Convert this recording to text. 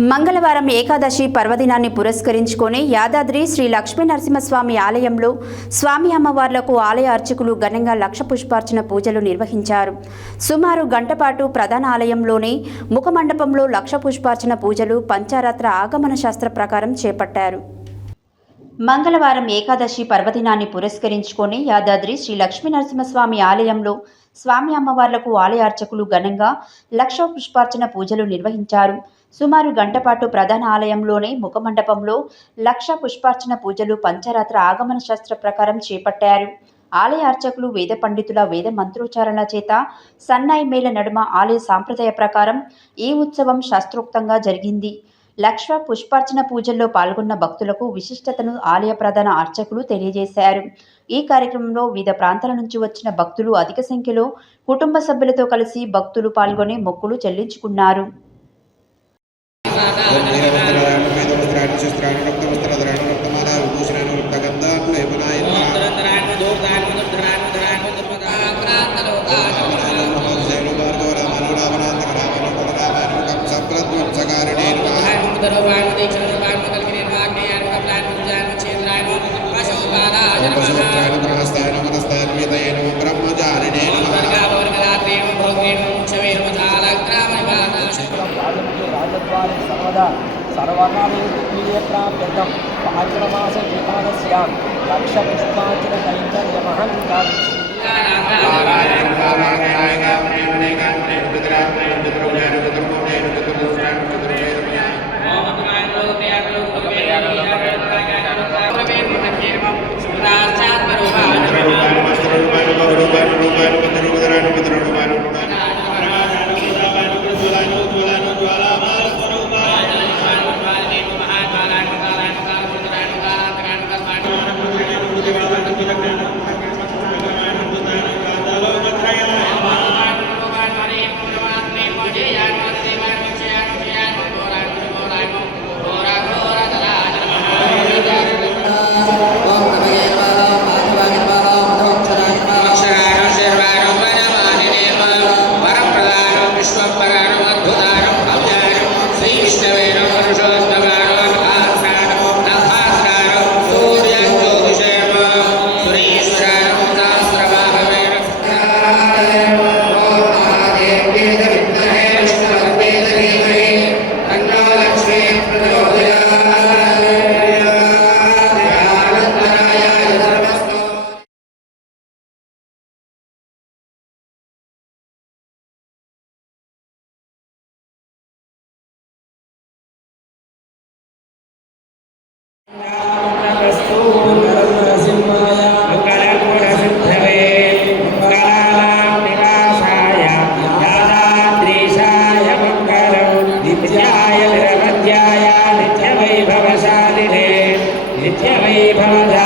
మంగళవారం ఏకాదశి పర్వదినాన్ని పురస్కరించుకొని యాదాద్రి శ్రీ లక్ష్మీ నరసింహస్వామి ఆలయంలో స్వామి అమ్మవార్లకు ఆలయ అర్చకులు ఘనంగా లక్ష పుష్పార్చన పూజలు నిర్వహించారు. సుమారు గంట పాటు ప్రధాన ఆలయంలోని ముఖమండపంలో లక్ష పుష్పార్చన పూజలు పంచారాత్ర ఆగమన శాస్త్ర ప్రకారం చేపట్టారు. మంగళవారం ఏకాదశి పర్వదినాన్ని పురస్కరించుకొని యాదాద్రి శ్రీ లక్ష్మీ నరసింహస్వామి ఆలయంలో స్వామి అమ్మవార్లకు ఆలయ అర్చకులు ఘనంగా లక్ష పుష్పార్చన పూజలు నిర్వహించారు. సుమారు గంట పాటు ప్రధాన ఆలయంలోని ముఖమండపంలో లక్ష పుష్పార్చన పూజలు పంచరాత్ర ఆగమన శాస్త్ర ప్రకారం చేపట్టారు. ఆలయ అర్చకులు వేద పండితుల వేద మంత్రోచ్చారణల చేత సన్నాయి మేళ నడుమ ఆలయ సాంప్రదాయ ప్రకారం ఈ ఉత్సవం శాస్త్రోక్తంగా జరిగింది. లక్ష పుష్పార్చన పూజల్లో పాల్గొన్న భక్తులకు విశిష్టతను ఆలయ ప్రధాన అర్చకులు తెలియజేశారు. ఈ కార్యక్రమంలో వివిధ ప్రాంతాల నుంచి వచ్చిన భక్తులు అధిక సంఖ్యలో కుటుంబ సభ్యులతో కలిసి భక్తులు పాల్గొని మొక్కులు చెల్లించుకున్నారు. सर्वकार्यप्राप्यर्थं भाद्रमास एकादश्यां लक्षपुष्पार्चन कैङ्कर्यमहं नित्य वैभव